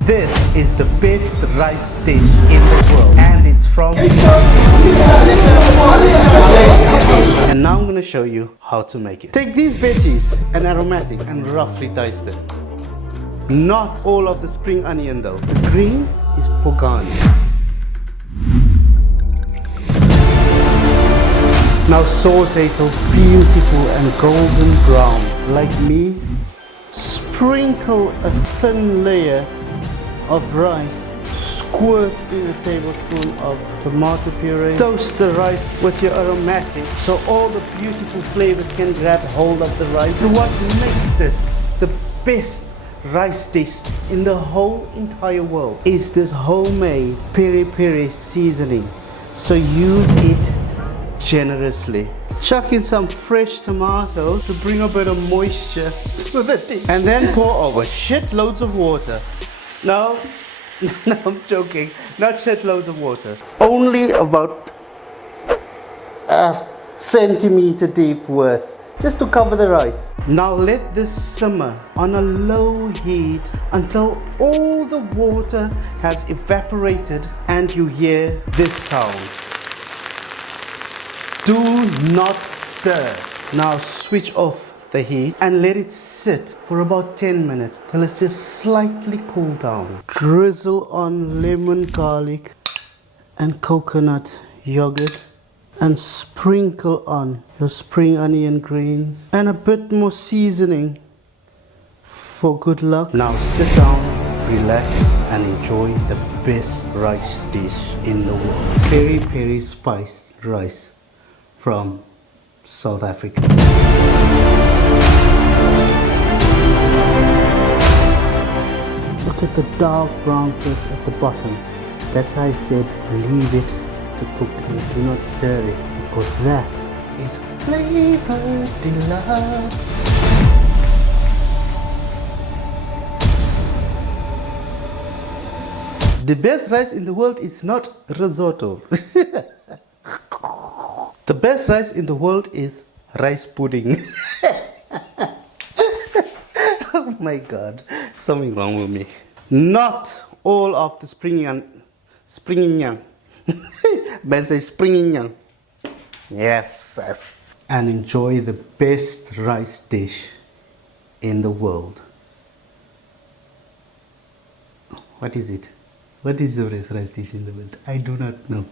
This is the best rice dish in the world, and it's from and now I'm going to show you how to make it. Take these veggies and aromatic and roughly dice them. Not all of the spring onion though. The green is for garnish. Now saute till beautiful and golden brown. Like me, sprinkle a thin layer of rice. Squirt in a tablespoon of tomato puree. Toast the rice with your aromatic so all the beautiful flavors can grab hold of the rice. And what makes this the best rice dish in the whole entire world is this homemade Piri Piri seasoning. So use it generously. Chuck in some fresh tomatoes to bring a bit of moisture to the dish. And then pour over shitloads of water. No, I'm joking. Not shitloads of water. Only about a centimeter deep worth. Just to cover the rice. Now let this simmer on a low heat until all the water has evaporated and you hear this sound. Do not stir. Now switch off the heat and let it sit for about 10 minutes till it's just slightly cooled down. Drizzle on lemon, garlic and coconut yogurt and sprinkle on your spring onion greens and a bit more seasoning for good luck. Now sit down, relax and enjoy the best rice dish in the world. Piri Piri spiced rice from South Africa. Look at the dark brown bits at the bottom. That's how I said leave it to cook and do not stir it, because that is flavor deluxe. The best rice in the world is not risotto. The best rice in the world is rice pudding. Oh my god, something wrong with me. Not all of the spring young. But say spring young. Yes. And enjoy the best rice dish in the world. What is it? What is the best rice dish in the world? I do not know.